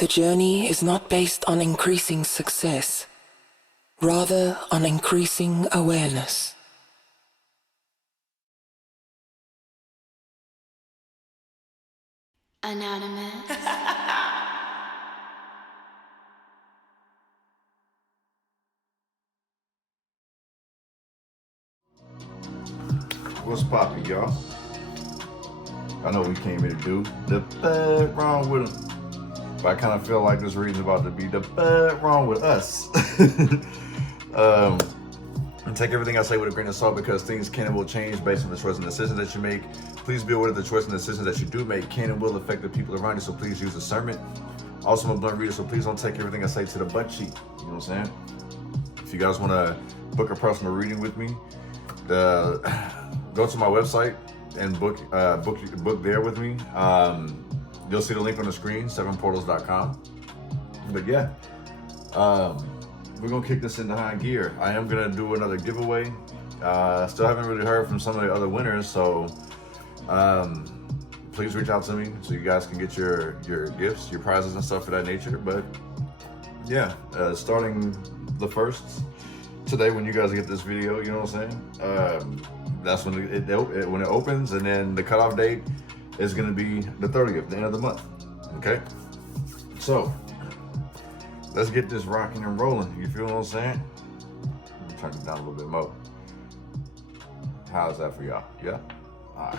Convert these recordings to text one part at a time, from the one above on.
The journey is not based on increasing success, rather on increasing awareness. Anonymous. What's poppin', y'all? I know we came here to do the bad wrong with them, but I kind of feel like this reading's about to be the bad wrong with us. And take everything I say with a grain of salt because things can and will change based on the choice and decisions that you make. Please be aware that the choice and decisions that you do make can and will affect the people around you, so please use discernment. Also, I'm a blunt reader, so please don't take everything I say to the butt cheek. You know what I'm saying? If you guys want to book a personal reading with me, go to my website and book there with me. You'll see the link on the screen, 7portals.com. But yeah, we're gonna kick this into high gear. I am gonna do another giveaway. Still haven't really heard from some of the other winners, so please reach out to me so you guys can get your gifts, your prizes and stuff of that nature. But yeah, starting the 1st today when you guys get this video, you know what I'm saying? That's when it opens, and then the cutoff date is gonna be the 30th, the end of the month. Okay, so let's get this rocking and rolling. You feel what I'm saying? Let me turn it down a little bit more. How's that for y'all? Yeah? All right.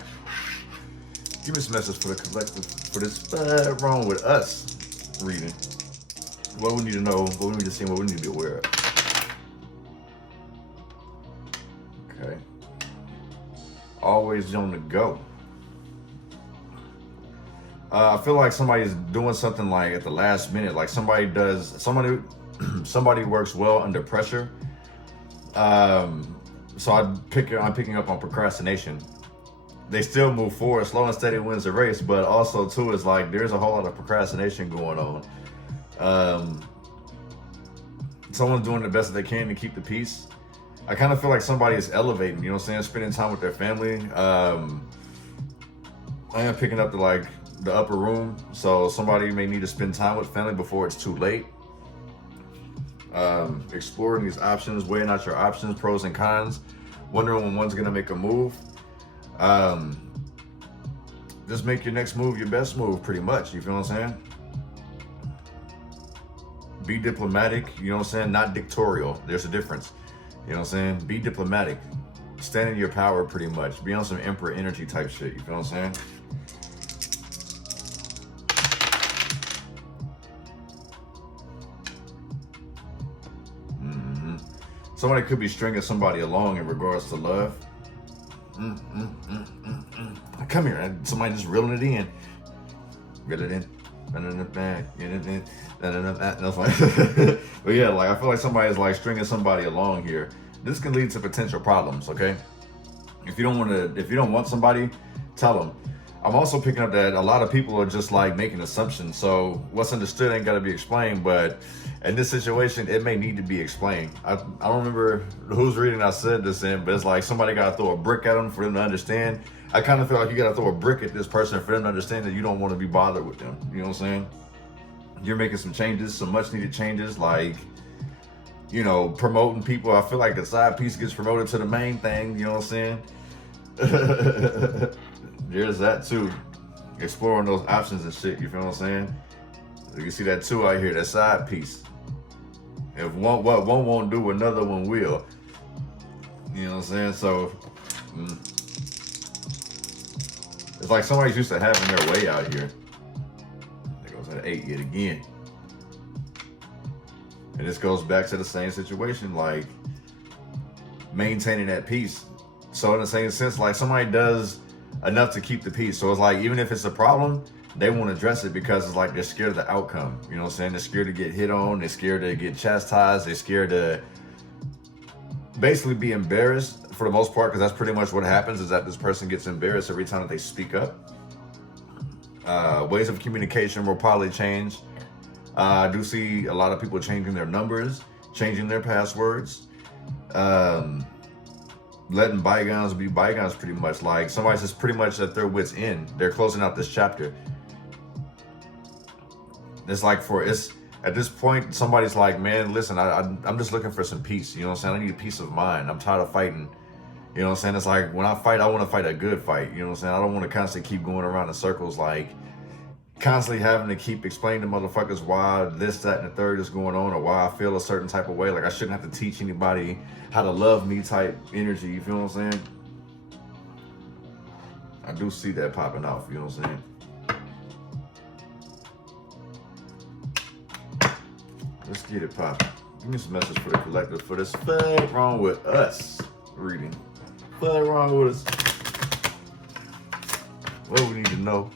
Give me some message for the collective for this bad wrong with us reading. What we need to know, what we need to see, what we need to be aware of. Okay. Always on the go. I feel like somebody's doing something like at the last minute, like somebody works well under pressure. So I'm picking up on procrastination. They still move forward, slow and steady wins the race, but also too is like there's a whole lot of procrastination going on. Someone's doing the best that they can to keep the peace. I kind of feel like somebody is elevating, you know what I'm saying, spending time with their family. I am picking up the upper room, so somebody may need to spend time with family before it's too late. Exploring these options, weighing out your options, pros and cons, wondering when one's gonna make a move. Just make your next move your best move, pretty much. You feel what I'm saying? Be diplomatic, you know what I'm saying? Not dictatorial. There's a difference. You know what I'm saying? Be diplomatic. Stand in your power, pretty much. Be on some emperor energy type shit. You feel what I'm saying? Somebody could be stringing somebody along in regards to love. Come here, and somebody just reeling it in. Reel it in. But yeah, like I feel like somebody's like stringing somebody along here. This can lead to potential problems, okay? If you don't want somebody, tell them. I'm also picking up that a lot of people are just like making assumptions. So what's understood ain't gotta be explained, but in this situation, it may need to be explained. I don't remember whose reading I said this in, but it's like somebody gotta throw a brick at them for them to understand. I kind of feel like you gotta throw a brick at this person for them to understand that you don't want to be bothered with them. You know what I'm saying? You're making some changes, some much needed changes, like, you know, promoting people. I feel like the side piece gets promoted to the main thing, you know what I'm saying? There's that too. Exploring those options and shit, you feel what I'm saying? You can see that too out here, that side piece. If one won't do, another one will. You know what I'm saying? So, it's like somebody's used to having their way out here. There goes that 8 yet again. And this goes back to the same situation, like maintaining that peace. So in the same sense, like somebody does enough to keep the peace. So it's like, even if it's a problem, they won't address it because it's like they're scared of the outcome. You know what I'm saying? They're scared to get hit on. They're scared to get chastised. They're scared to basically be embarrassed for the most part, because that's pretty much what happens, is that this person gets embarrassed every time that they speak up. Ways of communication will probably change. I do see a lot of people changing their numbers, changing their passwords, letting bygones be bygones, pretty much. Like somebody's just pretty much at their wit's end. They're closing out this chapter. It's like at this point, somebody's like, man, listen, I'm just looking for some peace. You know what I'm saying? I need a peace of mind. I'm tired of fighting. You know what I'm saying? It's like, when I fight, I want to fight a good fight. You know what I'm saying? I don't want to constantly keep going around in circles, like constantly having to keep explaining to motherfuckers why this, that, and the third is going on, or why I feel a certain type of way. Like, I shouldn't have to teach anybody how to love me type energy. You feel what I'm saying? I do see that popping off. You know what I'm saying? Let's get it popping. Give me some message for the collective for this fuck wrong with us reading. Fuck wrong with us. What we need to know.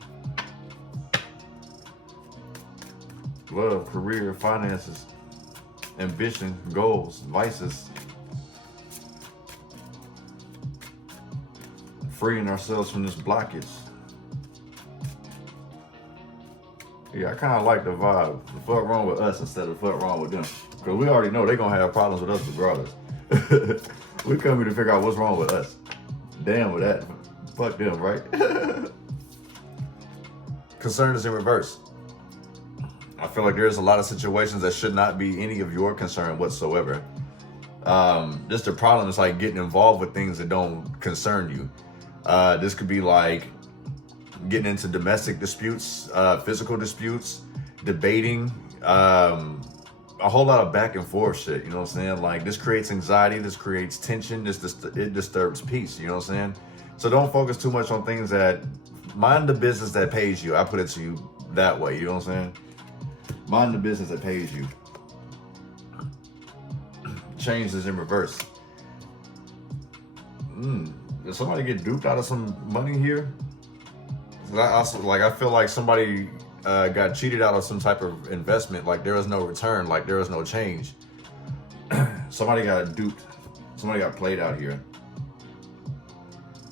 Love, career, finances, ambition, goals, vices. Freeing ourselves from this blockage. Yeah, I kind of like the vibe. The fuck wrong with us instead of fuck wrong with them. Because we already know they're going to have problems with us regardless. We come here to figure out what's wrong with us. Damn with that. Fuck them, right? Concern is in reverse. I feel like there's a lot of situations that should not be any of your concern whatsoever. Just the problem is like getting involved with things that don't concern you. This could be like getting into domestic disputes, physical disputes, debating, a whole lot of back and forth shit, you know what I'm saying? Like, this creates anxiety, this creates tension, it disturbs peace, you know what I'm saying? So don't focus too much on things that, mind the business that pays you. I put it to you that way, you know what I'm saying? Mind the business that pays you. Change is in reverse. Did somebody get duped out of some money here? I feel like somebody got cheated out of some type of investment. Like, there was no return, like there was no change. Somebody got duped. Somebody got played out here.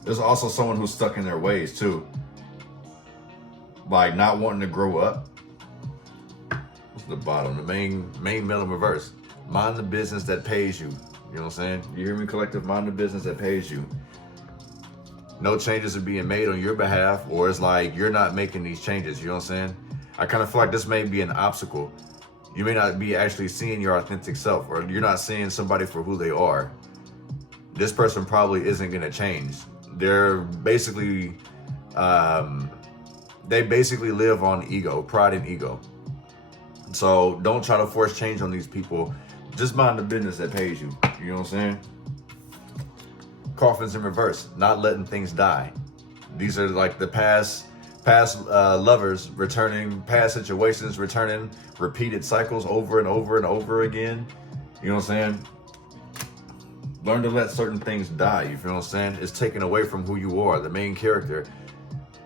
There's also someone who's stuck in their ways too. Like, not wanting to grow up. What's the bottom? The main middle reverse. Mind the business that pays you. You know what I'm saying? You hear me, collective? Mind the business that pays you. No changes are being made on your behalf, or it's like you're not making these changes. You know what I'm saying? I kind of feel like this may be an obstacle. You may not be actually seeing your authentic self, or you're not seeing somebody for who they are. This person probably isn't going to change. They're basically, they basically live on ego, pride and ego. So don't try to force change on these people. Just mind the business that pays you. You know what I'm saying? Coffins in reverse, not letting things die. These are like the past lovers returning, past situations returning, repeated cycles over and over and over again. You know what I'm saying? Learn to let certain things die. You feel what I'm saying? It's taken away from who you are, the main character.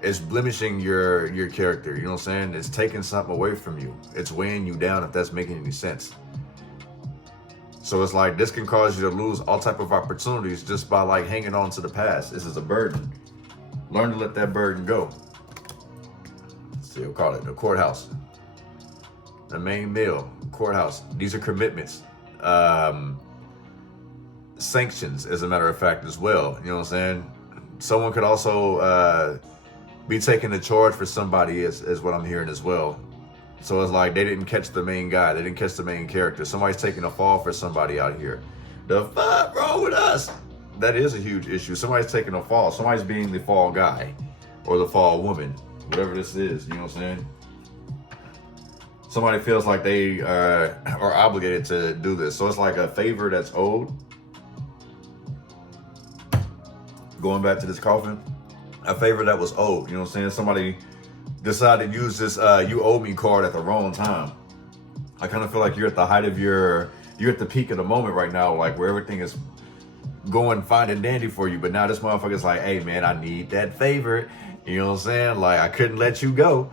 It's blemishing your character. You know what I'm saying? It's taking something away from you. It's weighing you down, if that's making any sense. So it's like, this can cause you to lose all type of opportunities just by like hanging on to the past. This is a burden. Learn to let that burden go. Let's see, we'll call it the courthouse. The main meal, courthouse. These are commitments. Sanctions, as a matter of fact, as well. You know what I'm saying? Someone could also be taking the charge for somebody, is what I'm hearing as well. So it's like they didn't catch the main guy. They didn't catch the main character. Somebody's taking a fall for somebody out here. The fuck wrong with us? That is a huge issue. Somebody's taking a fall. Somebody's being the fall guy or the fall woman, whatever this is. You know what I'm saying? Somebody feels like they are obligated to do this. So it's like a favor that's owed. Going back to this coffin, a favor that was owed. You know what I'm saying? Somebody decided to use this you owe me card at the wrong time. I kind of feel like you're at the height of you're at the peak of the moment right now, like where everything is going fine and dandy for you. But now this motherfucker's like, hey man, I need that favor. You know what I'm saying? Like, I couldn't let you go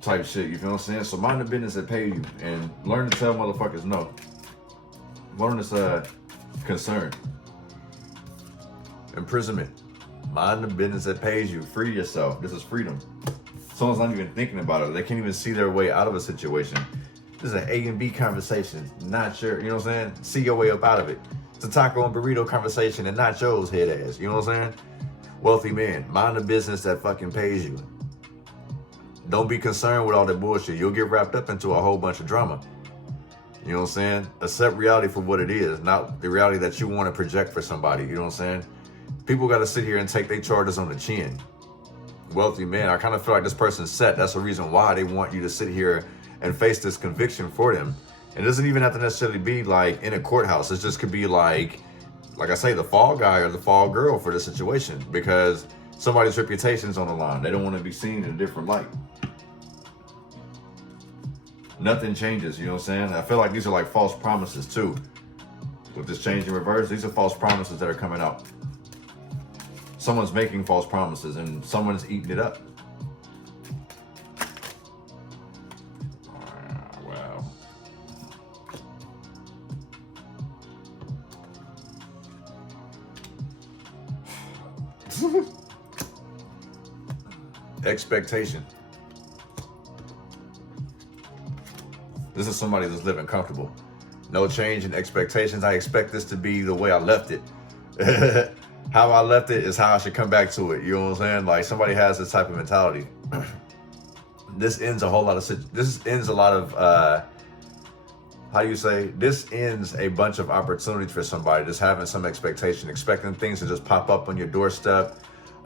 type shit. You feel what I'm saying? So mind the business that pay you and learn to tell motherfuckers no. Learn this concern. Imprisonment. Mind the business that pays you. Free yourself. This is freedom. Someone's not even thinking about it. They can't even see their way out of a situation. This is an A and B conversation. Not sure, you know what I'm saying? See your way up out of it. It's a taco and burrito conversation and not yours, head ass. You know what I'm saying? Wealthy man. Mind the business that fucking pays you. Don't be concerned with all that bullshit. You'll get wrapped up into a whole bunch of drama. You know what I'm saying? Accept reality for what it is, not the reality that you want to project for somebody. You know what I'm saying? People got to sit here and take their charges on the chin. Wealthy man, I kind of feel like this person's set. That's the reason why they want you to sit here and face this conviction for them. It doesn't even have to necessarily be like in a courthouse. It just could be like I say, the fall guy or the fall girl for the situation, because somebody's reputation's on the line. They don't want to be seen in a different light. Nothing changes, you know what I'm saying? I feel like these are like false promises too. With this change in reverse, these are false promises that are coming out. Someone's making false promises and someone's eating it up. Wow. Expectation. This is somebody that's living comfortable. No change in expectations. I expect this to be the way I left it. How I left it is how I should come back to it. You know what I'm saying? Like, somebody has this type of mentality. This ends a lot of, how do you say? This ends a bunch of opportunities for somebody just having some expectation, expecting things to just pop up on your doorstep,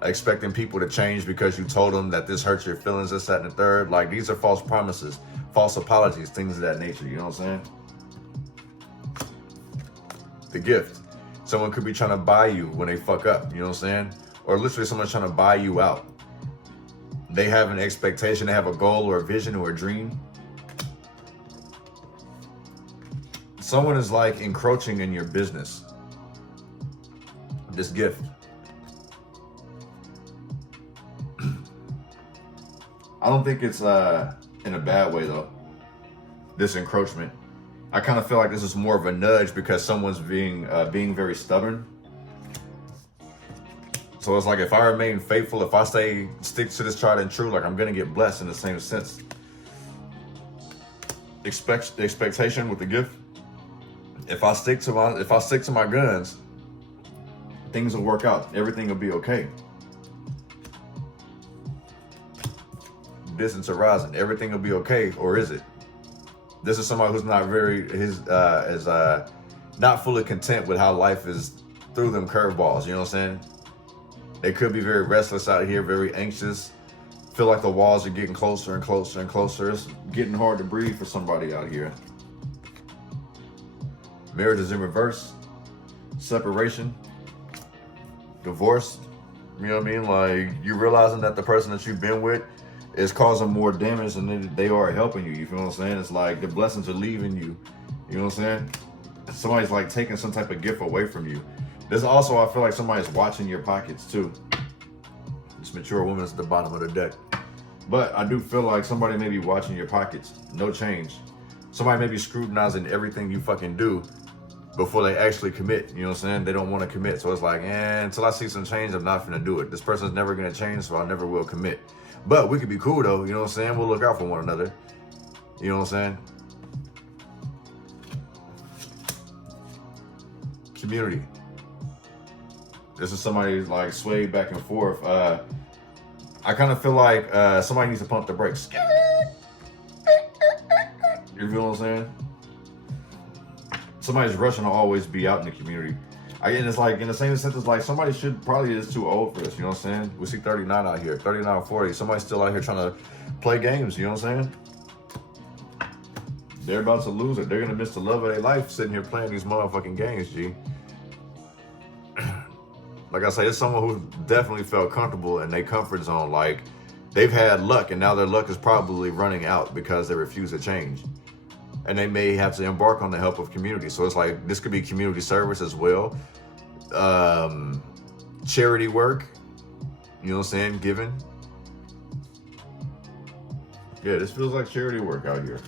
expecting people to change because you told them that this hurts your feelings, this, that, and the third. Like, these are false promises, false apologies, things of that nature. You know what I'm saying? The gift. Someone could be trying to buy you when they fuck up, you know what I'm saying? Or literally someone's trying to buy you out. They have an expectation, they have a goal or a vision or a dream. Someone is like encroaching in your business. This gift. I don't think it's in a bad way though, this encroachment. I kind of feel like this is more of a nudge because someone's being very stubborn. So it's like, if I remain faithful, if I stick to this tried and true, like, I'm gonna get blessed in the same sense. Expectation with the gift. If I stick to my guns, things will work out. Everything will be okay. Distance horizon. Everything will be okay, or is it? This is somebody who's not not fully content with how life is through them curveballs. You know what I'm saying? They could be very restless out here, very anxious. Feel like the walls are getting closer and closer and closer. It's getting hard to breathe for somebody out here. Marriage is in reverse. Separation. Divorce. You know what I mean? Like, you realizing that the person that you've been with is causing more damage than they are helping you. You feel what I'm saying? It's like the blessings are leaving you. You know what I'm saying? Somebody's like taking some type of gift away from you. There's also, I feel like somebody's watching your pockets too. This mature woman is at the bottom of the deck. But I do feel like somebody may be watching your pockets. No change. Somebody may be scrutinizing everything you fucking do before they actually commit. You know what I'm saying? They don't want to commit. So it's like, until I see some change, I'm not gonna do it. This person's never gonna change, so I never will commit. But we could be cool though, you know what I'm saying? We'll look out for one another. You know what I'm saying? Community. This is somebody like swayed back and forth. I kind of feel like somebody needs to pump the brakes. You feel what I'm saying? Somebody's rushing to always be out in the community. And it's like, in the same sense, it's like somebody probably is too old for this, you know what I'm saying? We see 39 out here, 39 or 40. Somebody's still out here trying to play games, you know what I'm saying? They're about to lose it. They're going to miss the love of their life sitting here playing these motherfucking games, G. Like I say, it's someone who definitely felt comfortable in their comfort zone. Like, they've had luck, and now their luck is probably running out because they refuse to change. And they may have to embark on the help of community. So it's like, this could be community service as well. Charity work, you know what I'm saying? Giving. Yeah, this feels like charity work out here.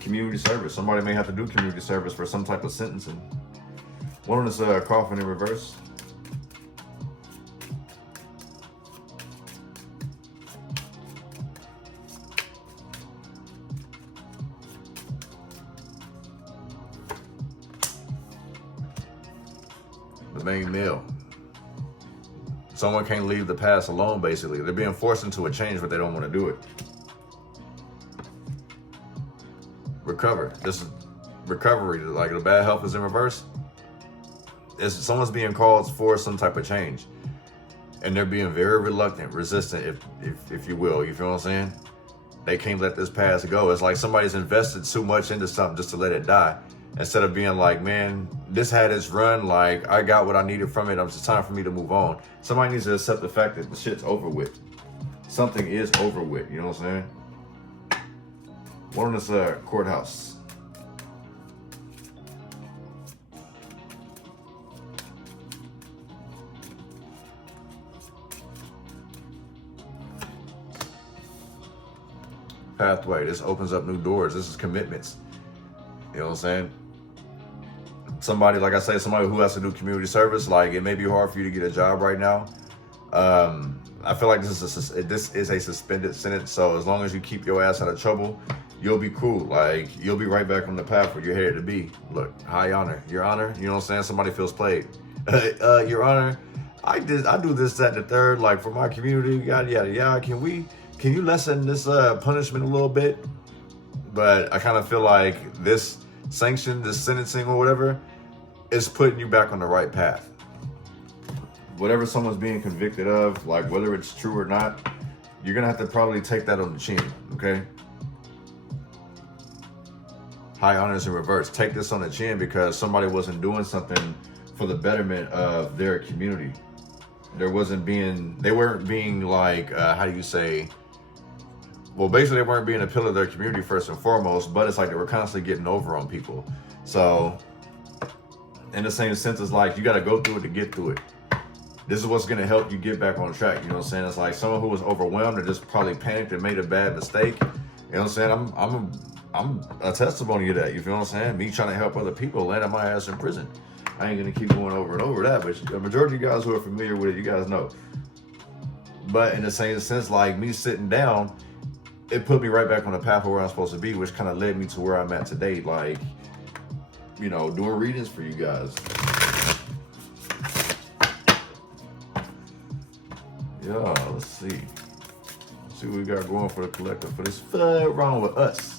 Community service. Somebody may have to do community service for some type of sentencing. One on this coffin in reverse. The main male. Someone can't leave the past alone, basically. They're being forced into a change, but they don't want to do it. Recover. This is recovery. Like the bad health is in reverse. Someone's being called for some type of change. And they're being very reluctant, resistant, if you will. You feel what I'm saying? They can't let this past go. It's like somebody's invested too much into something just to let it die. Instead of being like, man, this had its run, like I got what I needed from it. It's time for me to move on. Somebody needs to accept the fact that the shit's over with. Something is over with, you know what I'm saying? One on this courthouse. Pathway. This opens up new doors. This is commitments. You know what I'm saying? Somebody, like I say, somebody who has to do community service, like it may be hard for you to get a job right now. I feel like this is a suspended sentence. So as long as you keep your ass out of trouble, you'll be cool. Like you'll be right back on the path where you're headed to be. Look, high honor, your honor. You know what I'm saying? Somebody feels played. Your honor, I do this, that, and the third, like for my community, yada yada yada. Can you lessen this punishment a little bit? But I kind of feel like this sanction, this sentencing or whatever, is putting you back on the right path. Whatever someone's being convicted of, like whether it's true or not, you're gonna have to probably take that on the chin, okay? High honors in reverse. Take this on the chin because somebody wasn't doing something for the betterment of their community. They weren't being like, how do you say? Well, basically they weren't being a pillar of their community first and foremost, but it's like they were constantly getting over on people. So in the same sense, it's like you got to go through it to get through it. This is what's going to help you get back on track. You know what I'm saying? It's like someone who was overwhelmed or just probably panicked and made a bad mistake. You know what I'm saying? I'm a testimony of that. You feel what I'm saying? Me trying to help other people landing my ass in prison. I ain't going to keep going over and over that, but the majority of you guys who are familiar with it, you guys know. But in the same sense, like me sitting down, it put me right back on the path of where I'm supposed to be, which kind of led me to where I'm at today. Like, you know, doing readings for you guys. Yeah, let's see. Let's see what we got going for the collective for this third round with us.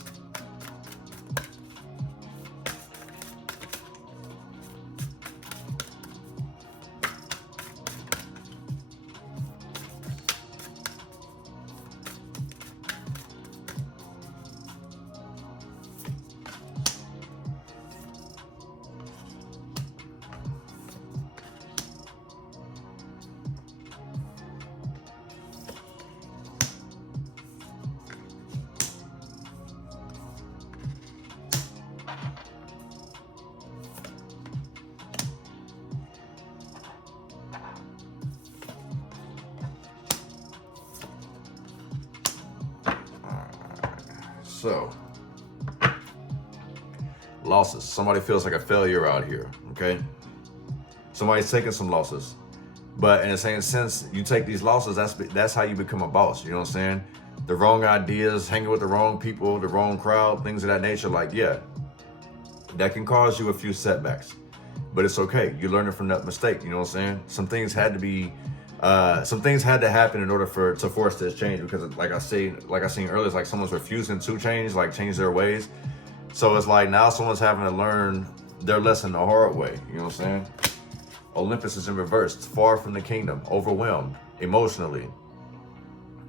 So, losses. Somebody feels like a failure out here, okay? Somebody's taking some losses. But in the same sense, you take these losses, that's how you become a boss, you know what I'm saying? The wrong ideas, hanging with the wrong people, the wrong crowd, things of that nature, like, yeah, that can cause you a few setbacks. But it's okay. You're learning from that mistake, you know what I'm saying? Some things had to happen in order to force this change, because like I seen earlier, it's like someone's refusing to change their ways. So it's like now someone's having to learn their lesson the hard way, you know what I'm saying? Olympus is in reverse. It's far from the kingdom, overwhelmed emotionally.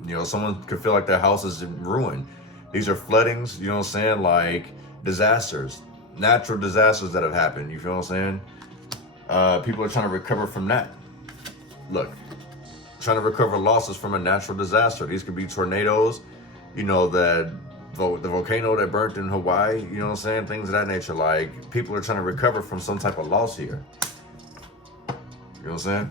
You know, someone could feel like their house is in ruin. These are floodings, you know what I'm saying? Like disasters, natural disasters that have happened, you feel what I'm saying? People are trying to recover from that. Look, trying to recover losses from a natural disaster. These could be tornadoes, you know, the volcano that burnt in Hawaii, you know what I'm saying? Things of that nature. Like, people are trying to recover from some type of loss here. You know what I'm saying?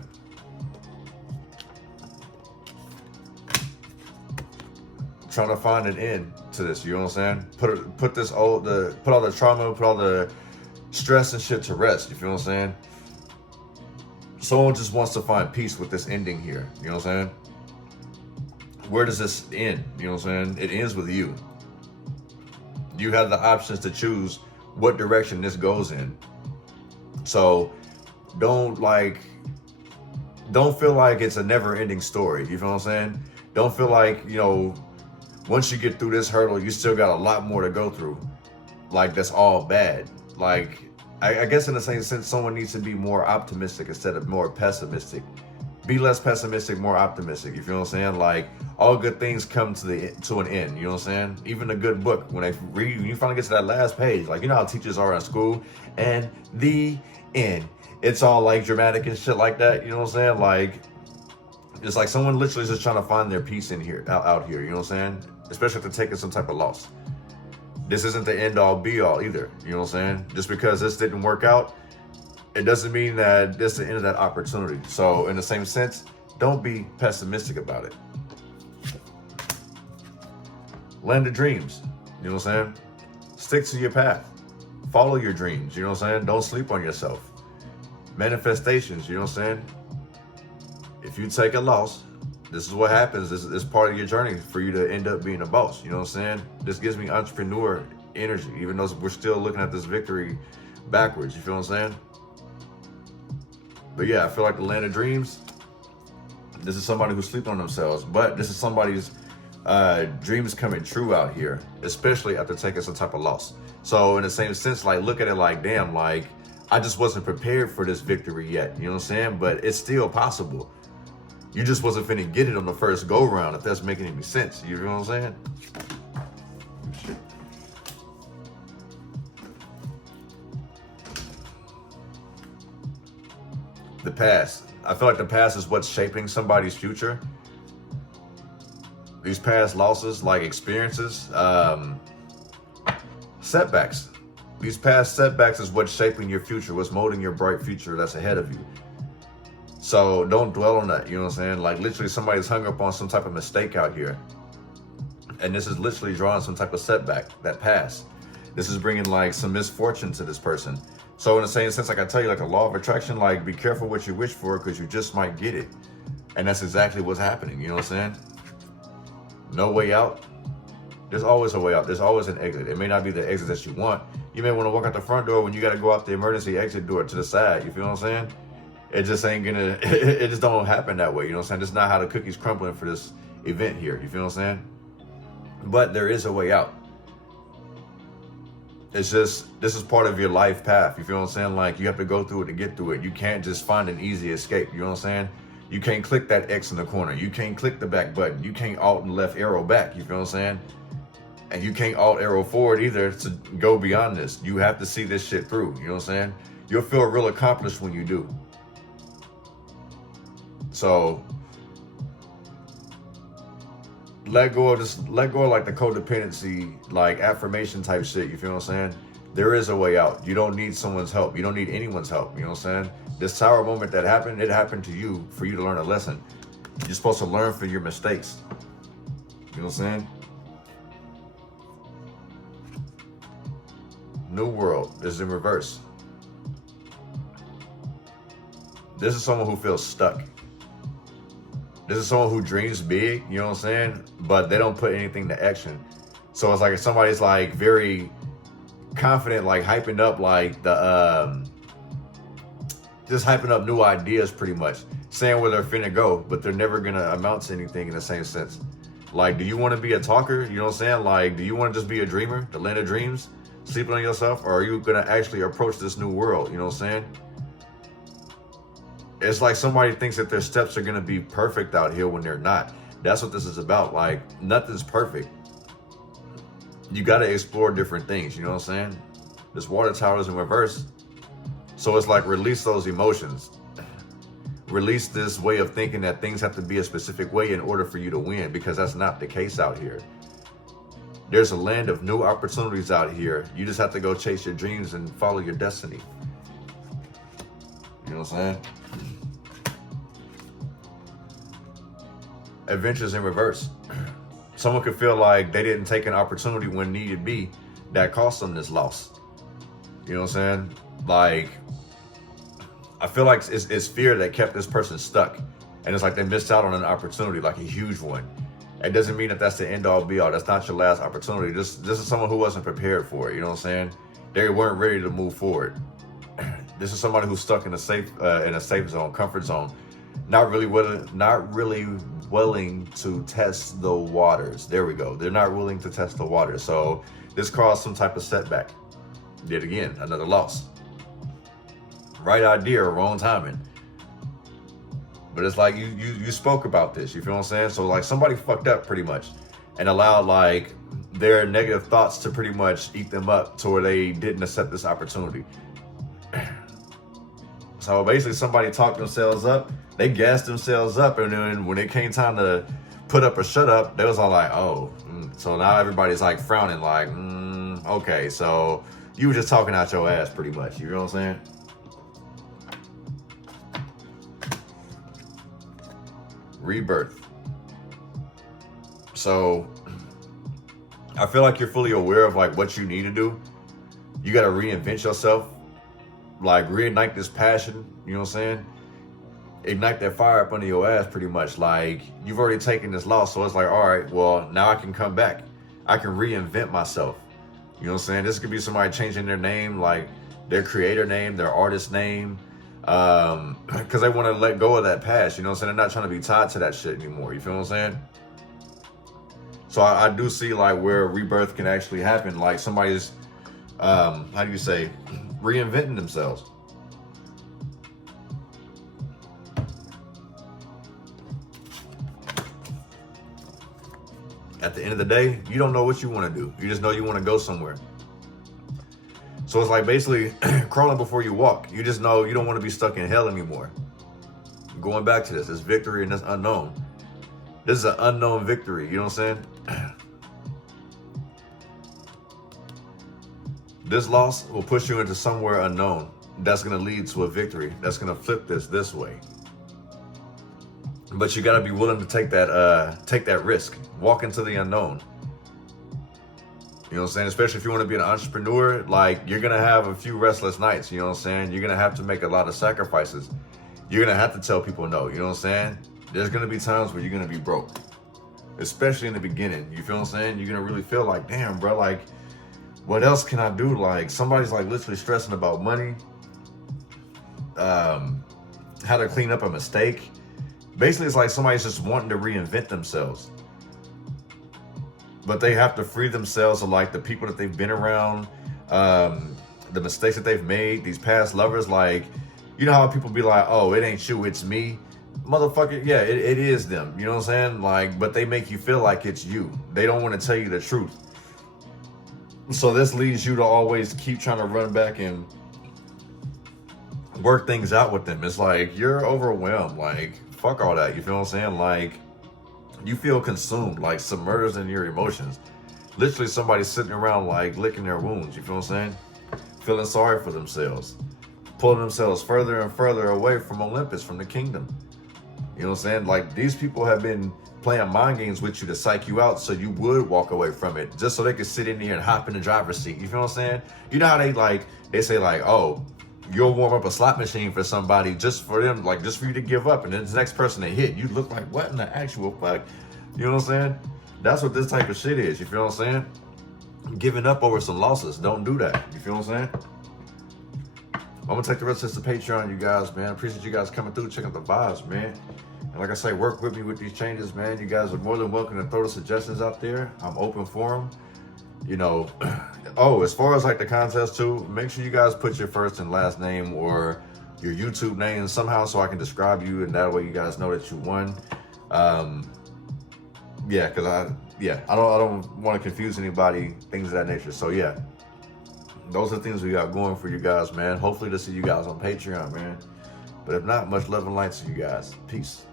Trying to find an end to this, you know what I'm saying? Put all the trauma, put all the stress and shit to rest, you feel what I'm saying? Someone just wants to find peace with this ending here, you know what I'm saying? Where does this end? You know what I'm saying? It ends with you. You have the options to choose what direction this goes in. So don't don't feel like it's a never-ending story. You feel what I'm saying? Don't feel like, you know, once you get through this hurdle, you still got a lot more to go through. Like, that's all bad. Like, I guess in the same sense, someone needs to be more optimistic instead of more pessimistic. Be less pessimistic, more optimistic. You feel what I'm saying? Like, all good things come to an end. You know what I'm saying? Even a good book, when you finally get to that last page, like, you know how teachers are in school, and the end. It's all like dramatic and shit like that. You know what I'm saying? Like, it's like someone literally is just trying to find their peace in here, out here. You know what I'm saying? Especially if they're taking some type of loss. This isn't the end all be all either. You know what I'm saying? Just because this didn't work out, it doesn't mean that this is the end of that opportunity. So in the same sense, don't be pessimistic about it. Land of dreams. You know what I'm saying? Stick to your path. Follow your dreams. You know what I'm saying? Don't sleep on yourself. Manifestations. You know what I'm saying? If you take a loss, this is what happens. This is part of your journey for you to end up being a boss. You know what I'm saying? This gives me entrepreneur energy, even though we're still looking at this victory backwards. You feel what I'm saying? But yeah, I feel like the land of dreams, this is somebody who's sleeping on themselves, but this is somebody's dreams coming true out here, especially after taking some type of loss. So in the same sense, like, look at it like, damn, like, I just wasn't prepared for this victory yet. You know what I'm saying? But it's still possible. You just wasn't finna get it on the first go round, if that's making any sense. You know what I'm saying? Shit. The past. I feel like the past is what's shaping somebody's future. These past losses, like experiences, setbacks. These past setbacks is what's shaping your future, what's molding your bright future that's ahead of you. So don't dwell on that, you know what I'm saying? Like, literally somebody's hung up on some type of mistake out here. And this is literally drawing some type of setback, that past. This is bringing like some misfortune to this person. So in the same sense, like I tell you, like a law of attraction, like be careful what you wish for because you just might get it. And that's exactly what's happening, you know what I'm saying? No way out. There's always a way out. There's always an exit. It may not be the exit that you want. You may want to walk out the front door when you got to go out the emergency exit door to the side. You feel what I'm saying? It just ain't gonna, it just don't happen that way. You know what I'm saying? That's not how the cookie's crumbling for this event here. You feel what I'm saying? But there is a way out. It's just, this is part of your life path. You feel what I'm saying? Like, you have to go through it to get through it. You can't just find an easy escape. You know what I'm saying? You can't click that X in the corner. You can't click the back button. You can't alt and left arrow back. You feel what I'm saying? And you can't alt arrow forward either to go beyond this. You have to see this shit through. You know what I'm saying? You'll feel real accomplished when you do. So let go of like the codependency, like affirmation type shit. You feel what I'm saying? There is a way out. You don't need someone's help. You don't need anyone's help. You know what I'm saying? This tower moment that happened, it happened to you for you to learn a lesson. You're supposed to learn from your mistakes. You know what I'm saying? New world is in reverse. This is someone who feels stuck. This is someone who dreams big, you know what I'm saying? But they don't put anything to action. So it's like if somebody's like very confident, like hyping up like the, just hyping up new ideas pretty much. Saying where they're finna go, but they're never gonna amount to anything in the same sense. Like, do you wanna be a talker? You know what I'm saying? Like, do you wanna just be a dreamer? The land of dreams? Sleeping on yourself? Or are you gonna actually approach this new world? You know what I'm saying? It's like somebody thinks that their steps are gonna be perfect out here when they're not. That's what this is about. Like, nothing's perfect. You gotta explore different things, you know what I'm saying? This water tower is in reverse. So it's like, release those emotions. Release this way of thinking that things have to be a specific way in order for you to win, because that's not the case out here. There's a land of new opportunities out here. You just have to go chase your dreams and follow your destiny. You know what I'm saying? Adventures in reverse. Someone could feel like they didn't take an opportunity when needed be that cost them this loss. You know what I'm saying? Like, I feel like it's fear that kept this person stuck. And it's like they missed out on an opportunity, like a huge one. It doesn't mean that that's the end all be all. That's not your last opportunity. This is someone who wasn't prepared for it. You know what I'm saying? They weren't ready to move forward. This is somebody who's stuck in a safe zone, comfort zone. not really willing to test the waters. There we go. They're not willing to test the waters. So this caused some type of setback. Yet again, another loss. Right idea, wrong timing. But it's like you spoke about this, you feel what I'm saying? So like somebody fucked up pretty much and allowed like their negative thoughts to pretty much eat them up to where they didn't accept this opportunity. So basically somebody talked themselves up, they gassed themselves up, and then when it came time to put up or shut up, they was all like, oh. So now everybody's like frowning like, okay, so you were just talking out your ass pretty much, you know what I'm saying? Rebirth. So I feel like you're fully aware of like what you need to do. You got to reinvent yourself, like reignite this passion, you know what I'm saying? Ignite that fire up under your ass pretty much. Like you've already taken this loss, so it's like, all right, well, now I can come back. I can reinvent myself. You know what I'm saying? This could be somebody changing their name, like their creator name, their artist name, because they want to let go of that past, you know what I'm saying? They're not trying to be tied to that shit anymore, you feel what I'm saying? So I do see like where rebirth can actually happen, like somebody's, how do you say, reinventing themselves. At the end of the day, you don't know what you want to do. You just know you want to go somewhere. So it's like basically crawling before you walk. You just know you don't want to be stuck in hell anymore. Going back to this victory and this unknown. This is an unknown victory, you know what I'm saying? This loss will push you into somewhere unknown. That's going to lead to a victory. That's going to flip this way. But you got to be willing to take that risk. Walk into the unknown. You know what I'm saying? Especially if you want to be an entrepreneur, like you're going to have a few restless nights, you know what I'm saying? You're going to have to make a lot of sacrifices. You're going to have to tell people no, you know what I'm saying? There's going to be times where you're going to be broke. Especially in the beginning, you feel what I'm saying? You're going to really feel like, damn, bro, like what else can I do? Like somebody's like literally stressing about money, how to clean up a mistake. Basically, it's like somebody's just wanting to reinvent themselves. But they have to free themselves of like the people that they've been around, the mistakes that they've made, these past lovers. Like, you know how people be like, oh, it ain't you, it's me. Motherfucker, yeah, it is them. You know what I'm saying? Like, but they make you feel like it's you. They don't want to tell you the truth. So this leads you to always keep trying to run back and work things out with them. It's like, you're overwhelmed. Like, fuck all that. You feel what I'm saying? Like, you feel consumed, like submerged in your emotions. Literally somebody sitting around like licking their wounds, you feel what I'm saying? Feeling sorry for themselves. Pulling themselves further and further away from Olympus, from the kingdom. You know what I'm saying? Like these people have been playing mind games with you to psych you out so you would walk away from it. Just so they could sit in there and hop in the driver's seat. You feel what I'm saying? You know how they say like, oh, you'll warm up a slot machine for somebody just for them, like just for you to give up. And then the next person they hit, you look like, what in the actual fuck? You know what I'm saying? That's what this type of shit is. You feel what I'm saying? Giving up over some losses. Don't do that. You feel what I'm saying? I'm going to take the rest of this to Patreon, you guys, man. Appreciate you guys coming through, checking out the vibes, man. And like I say, work with me with these changes, man. You guys are more than welcome to throw the suggestions out there. I'm open for them. You know, oh, as far as like the contest too, make sure you guys put your first and last name or your YouTube name somehow so I can describe you, and that way you guys know that you won. Yeah, because I don't want to confuse anybody, things of that nature. So yeah, those are the things we got going for you guys, man. Hopefully to see you guys on Patreon, man. But if not, much love and light to you guys. Peace.